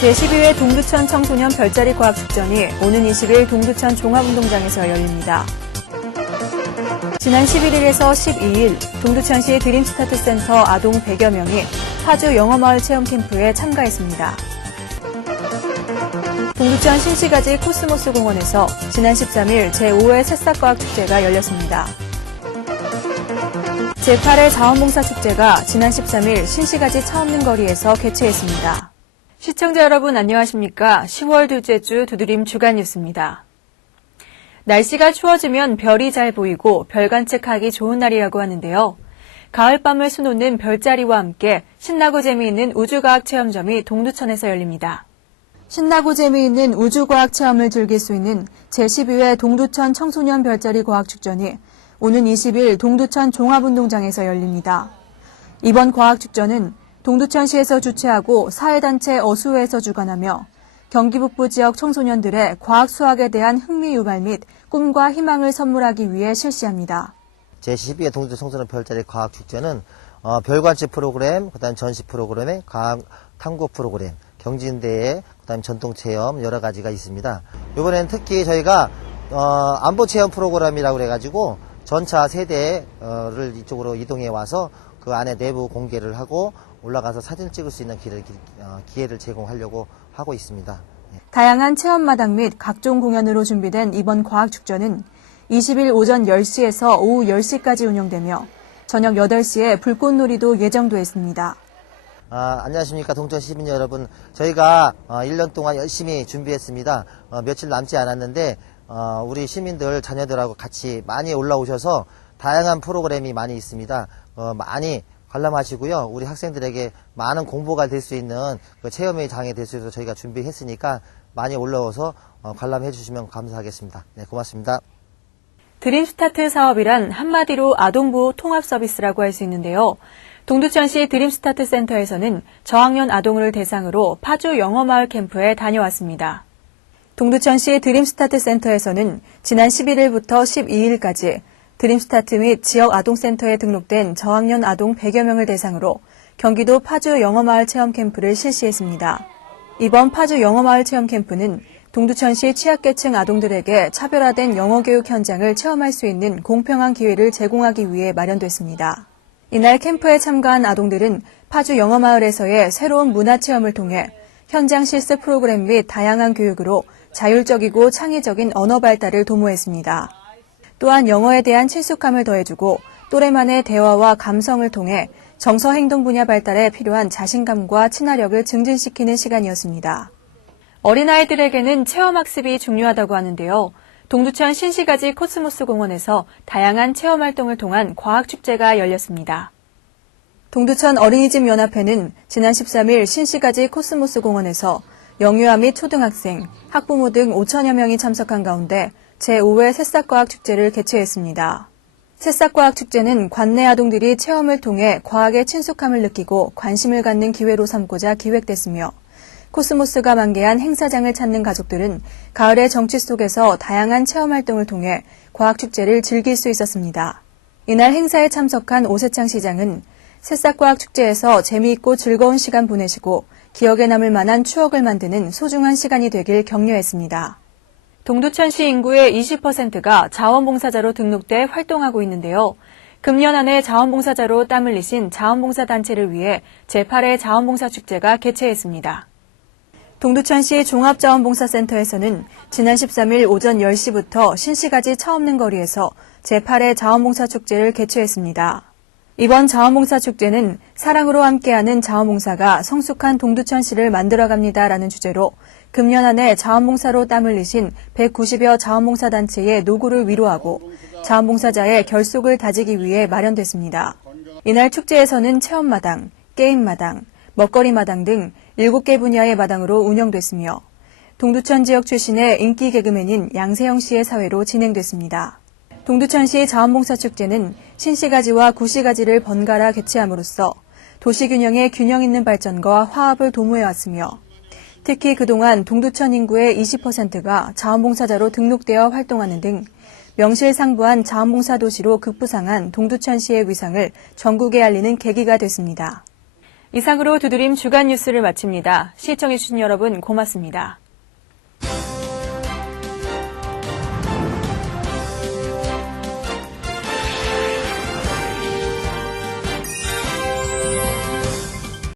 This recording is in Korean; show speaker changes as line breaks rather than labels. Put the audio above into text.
제12회 동두천 청소년 별자리 과학축전이 오는 20일 동두천 종합운동장에서 열립니다. 지난 11일에서 12일 동두천시 드림스타트 센터 아동 100여 명이 파주 영어마을 체험 캠프에 참가했습니다. 동두천 신시가지 코스모스 공원에서 지난 13일 제5회 새싹과학축제가 열렸습니다. 제8회 자원봉사 축제가 지난 13일 신시가지 차없는 거리에서 개최했습니다. 시청자 여러분 안녕하십니까? 10월 둘째 주 두드림 주간 뉴스입니다. 날씨가 추워지면 별이 잘 보이고 별 관측하기 좋은 날이라고 하는데요. 가을밤을 수놓는 별자리와 함께 신나고 재미있는 우주과학 체험점이 동두천에서 열립니다. 신나고 재미있는 우주과학 체험을 즐길 수 있는 제12회 동두천 청소년 별자리 과학축전이 오는 20일 동두천 종합운동장에서 열립니다. 이번 과학축전은 동두천시에서 주최하고 사회단체 어수회에서 주관하며 경기 북부 지역 청소년들의 과학 수학에 대한 흥미 유발 및 꿈과 희망을 선물하기 위해 실시합니다.
제12회 동주 청소년 별자리 과학 축제는 어, 별관측 프로그램, 그다음 전시 프로그램에 과학 탐구 프로그램, 경진대회, 그다음 전통 체험 여러 가지가 있습니다. 이번에는 특히 저희가 어, 안보 체험 프로그램이라고 그래가지고 전차 세대를 이쪽으로 이동해 와서 그 안에 내부 공개를 하고 올라가서 사진 찍을 수 있는 기회를, 어, 기회를 제공하려고 하고 있습니다.
다양한 체험마당 및 각종 공연으로 준비된 이번 과학축전은 20일 오전 10시에서 오후 10시까지 운영되며 저녁 8시에 불꽃놀이도 예정돼 있습니다.
아, 안녕하십니까 동천 시민 여러분 저희가 어, 1년 동안 열심히 준비했습니다 어, 며칠 남지 않았는데 어, 우리 시민들 자녀들하고 같이 많이 올라오셔서 다양한 프로그램이 많이 있습니다 어, 많이 관람하시고요 우리 학생들에게 많은 공부가 될 수 있는 그 체험의 장이 될 수 있도록 저희가 준비했으니까 많이 올라와서 어, 관람해 주시면 감사하겠습니다 네 고맙습니다
드림스타트 사업이란 한마디로 아동보호 통합 서비스라고 할 수 있는데요. 동두천시 드림스타트 센터에서는 저학년 아동을 대상으로 파주 영어마을 캠프에 다녀왔습니다. 동두천시 드림스타트 센터에서는 지난 11일부터 12일까지 드림스타트 및 지역 아동센터에 등록된 저학년 아동 100여 명을 대상으로 경기도 파주 영어마을 체험 캠프를 실시했습니다. 이번 파주 영어마을 체험 캠프는 동두천시 취약계층 아동들에게 차별화된 영어 교육 현장을 체험할 수 있는 공평한 기회를 제공하기 위해 마련됐습니다. 이날 캠프에 참가한 아동들은 파주 영어마을에서의 새로운 문화체험을 통해 현장 실습 프로그램 및 다양한 교육으로 자율적이고 창의적인 언어 발달을 도모했습니다. 또한 영어에 대한 친숙함을 더해주고 또래만의 대화와 감성을 통해 정서 행동 분야 발달에 필요한 자신감과 친화력을 증진시키는 시간이었습니다. 어린아이들에게는 체험학습이 중요하다고 하는데요. 동두천 신시가지 코스모스 공원에서 다양한 체험 활동을 통한 과학축제가 열렸습니다. 동두천 어린이집 연합회는 지난 13일 신시가지 코스모스 공원에서 영유아 및 초등학생, 학부모 등 5천여 명이 참석한 가운데 제5회 새싹과학축제를 개최했습니다. 새싹과학축제는 관내 아동들이 체험을 통해 과학의 친숙함을 느끼고 관심을 갖는 기회로 삼고자 기획됐으며 코스모스가 만개한 행사장을 찾는 가족들은 가을의 정취 속에서 다양한 체험 활동을 통해 과학축제를 즐길 수 있었습니다. 이날 행사에 참석한 오세창 시장은 새싹과학축제에서 재미있고 즐거운 시간 보내시고 기억에 남을 만한 추억을 만드는 소중한 시간이 되길 격려했습니다. 동두천시 인구의 20%가 자원봉사자로 등록돼 활동하고 있는데요. 금년 안에 자원봉사자로 땀 흘리신 자원봉사단체를 위해 제8회 자원봉사축제가 개최했습니다. 동두천시 종합자원봉사센터에서는 지난 13일 오전 10시부터 신시가지 차 없는 거리에서 제8회 자원봉사축제를 개최했습니다. 이번 자원봉사축제는 사랑으로 함께하는 자원봉사가 성숙한 동두천시를 만들어갑니다라는 주제로 금년 안에 자원봉사로 땀 흘리신 190여 자원봉사단체의 노고를 위로하고 자원봉사자의 결속을 다지기 위해 마련됐습니다. 이날 축제에서는 체험마당, 게임마당, 먹거리마당 등 7개 분야의 마당으로 운영됐으며 동두천 지역 출신의 인기 개그맨인 양세형 씨의 사회로 진행됐습니다. 동두천시 자원봉사축제는 신시가지와 구시가지를 번갈아 개최함으로써 도시균형의 균형 있는 발전과 화합을 도모해왔으며 특히 그동안 동두천 인구의 20%가 자원봉사자로 등록되어 활동하는 등 명실상부한 자원봉사 도시로 급부상한 동두천시의 위상을 전국에 알리는 계기가 됐습니다. 이상으로 두드림 주간 뉴스를 마칩니다. 시청해주신 여러분 고맙습니다.